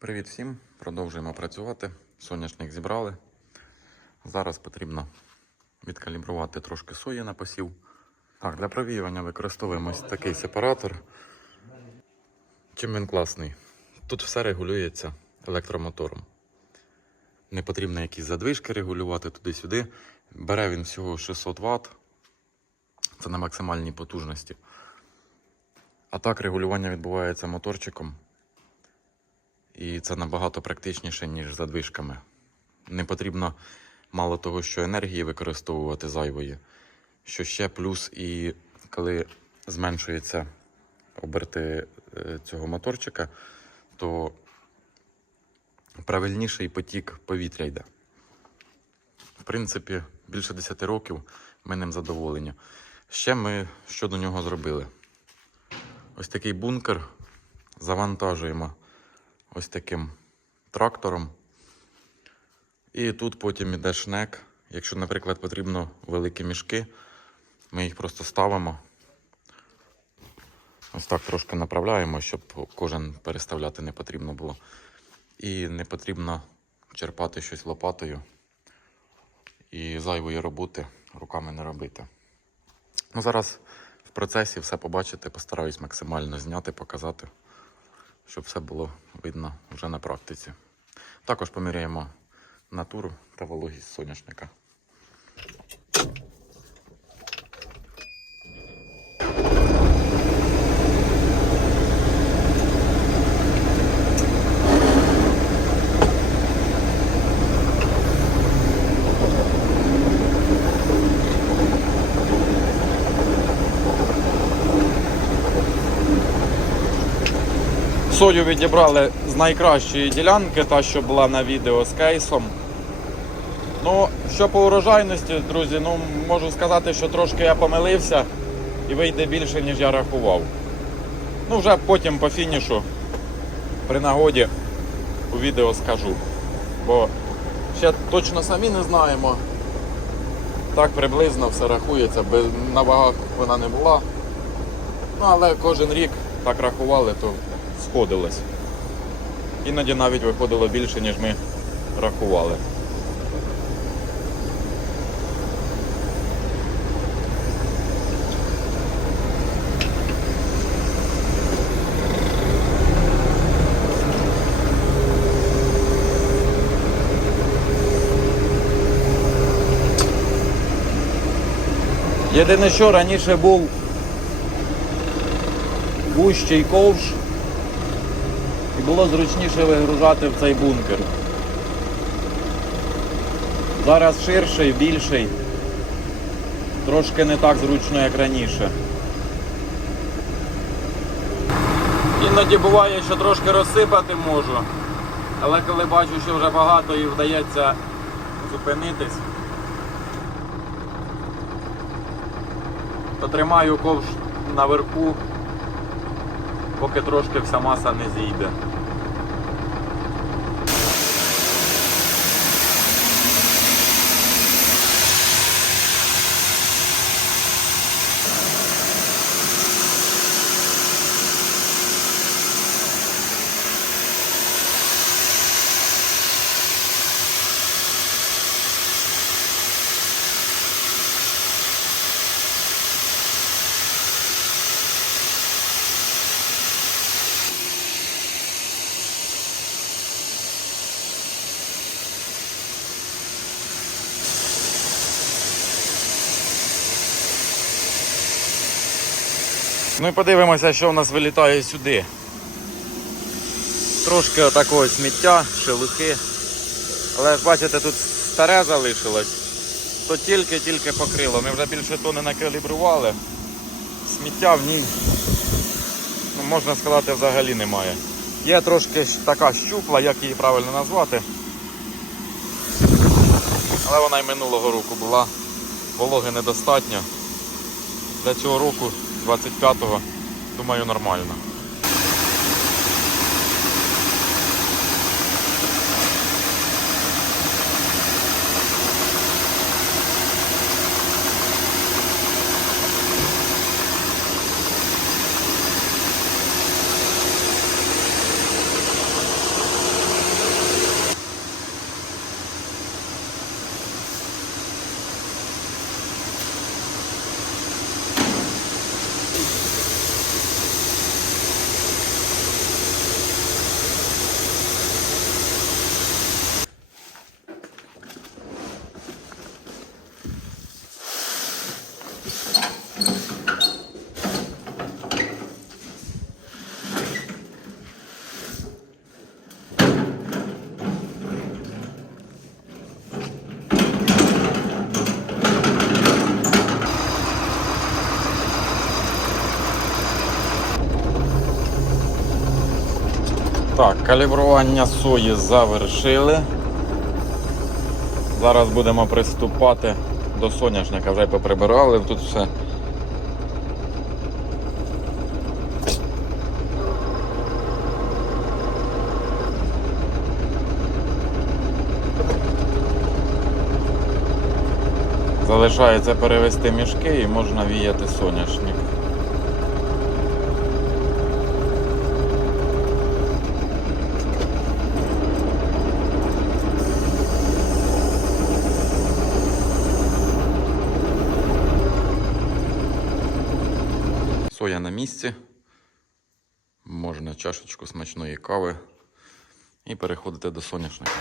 Привіт всім! Продовжуємо працювати. Соняшник зібрали. Зараз потрібно відкалібрувати трошки сої на посів. Так, для провіювання використовуємо такий сепаратор. Чим він класний? Тут все регулюється електромотором. Не потрібно якісь задвижки регулювати туди-сюди. Бере він всього 600 Вт. Це на максимальній потужності. А так регулювання відбувається моторчиком. І це набагато практичніше, ніж задвижками. Не потрібно мало того, що енергії використовувати зайвої, що ще плюс, і коли зменшуються оберти е, цього моторчика, то правильніший потік повітря йде. В принципі, більше 10 років ми ним задоволені. Ще ми що до нього зробили? Ось такий бункер завантажуємо ось таким трактором. І тут потім іде шнек. Якщо, наприклад, потрібно великі мішки, ми їх просто ставимо. Ось так трошки направляємо, щоб кожен переставляти не потрібно було. І не потрібно черпати щось лопатою. І зайвої роботи руками не робити. Ну, зараз в процесі все побачите, постараюсь максимально зняти, показати щоб все було видно вже на практиці. Також поміряємо натуру та вологість соняшника. Сою відібрали з найкращої ділянки, та що була на відео з кейсом. Ну, що по урожайності, друзі, ну можу сказати, що трошки я помилився і вийде більше, ніж я рахував. Ну, вже потім по фінішу при нагоді у відео скажу. Бо ще точно самі не знаємо. Так приблизно все рахується, без на вагах вона не була. Ну, але кожен рік так рахували, то сходилось. Іноді навіть виходило більше, ніж ми рахували. Єдине, що раніше був вущий ковш, було зручніше вигружати в цей бункер. Зараз ширший, більший, трошки не так зручно, як раніше. Іноді буває, що трошки розсипати можу, але коли бачу, що вже багато і вдається зупинитись, то тримаю ковш наверху, поки трошки вся маса не зійде. Ну і подивимося, що в нас вилітає сюди. Трошки отакого сміття, шелухи. Але ж бачите, тут старе залишилось. То тільки-тільки покрило. Ми вже більше тони накалібрували. Сміття в ній, ну, можна сказати, взагалі немає. Є трошки така щупла, як її правильно назвати. Але вона й минулого року була. Вологи недостатньо. Для цього року 25-го, думаю, нормально. Калібрування сої завершили. Зараз будемо приступати до соняшника. Вже поприбирали тут все. Залишається перевести мішки і можна віяти соняшник. Соя на місці. Можна чашечку смачної кави і переходити до соняшника.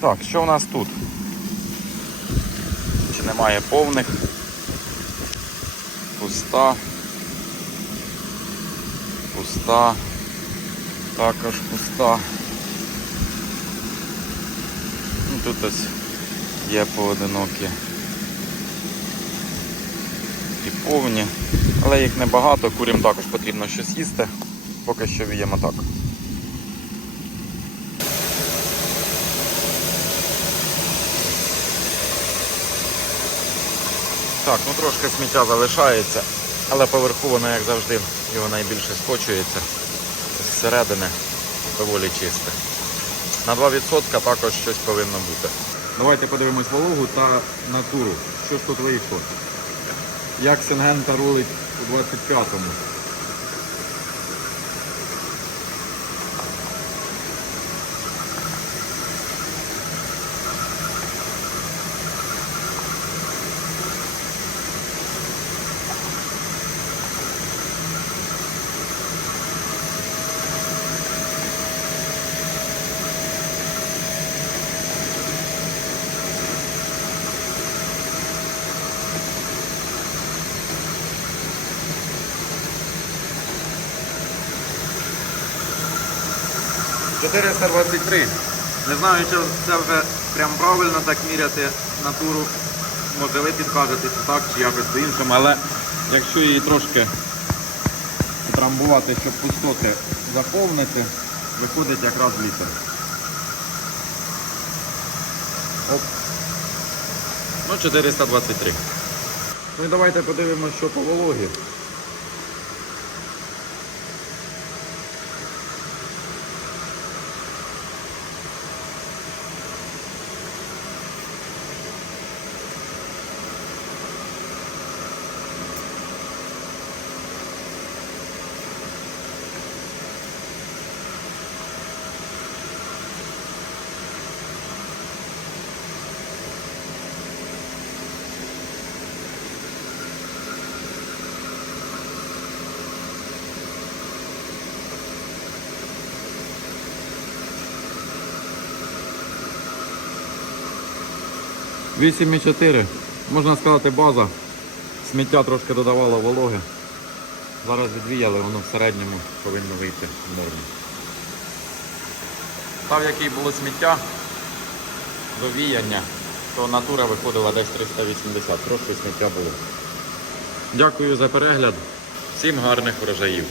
Так, що в нас тут? Чи немає повних? Пуста. Пуста. Також пуста. Ну, тут ось є поодинокі. І повні. Але їх небагато, курям також потрібно щось їсти. Поки що віємо так. Так, ну трошки сміття залишається, але поверху як завжди, його найбільше скочується. Зсередини доволі чисте. На 2% також щось повинно бути. Давайте подивимось вологу та натуру. Що ж тут вийшло? Як Сингента рулить у 25-му? Чотириста двадцять три. Не знаю, чи це вже прям правильно так міряти натуру. Може ви підкажете, чи так, чи якось по-іншому, але якщо її трошки трамбувати, щоб пустоти заповнити, виходить якраз літр. Оп. Ну, 423. Ну і давайте подивимося, що по вологі. Вісім і 4. Можна сказати, база. Сміття трошки додавало вологи. Зараз відвіяли, воно в середньому повинно вийти в норму. Там, який було сміття до віяння, то натура виходила десь 380, трошки сміття було. Дякую за перегляд. Всім гарних врожаїв.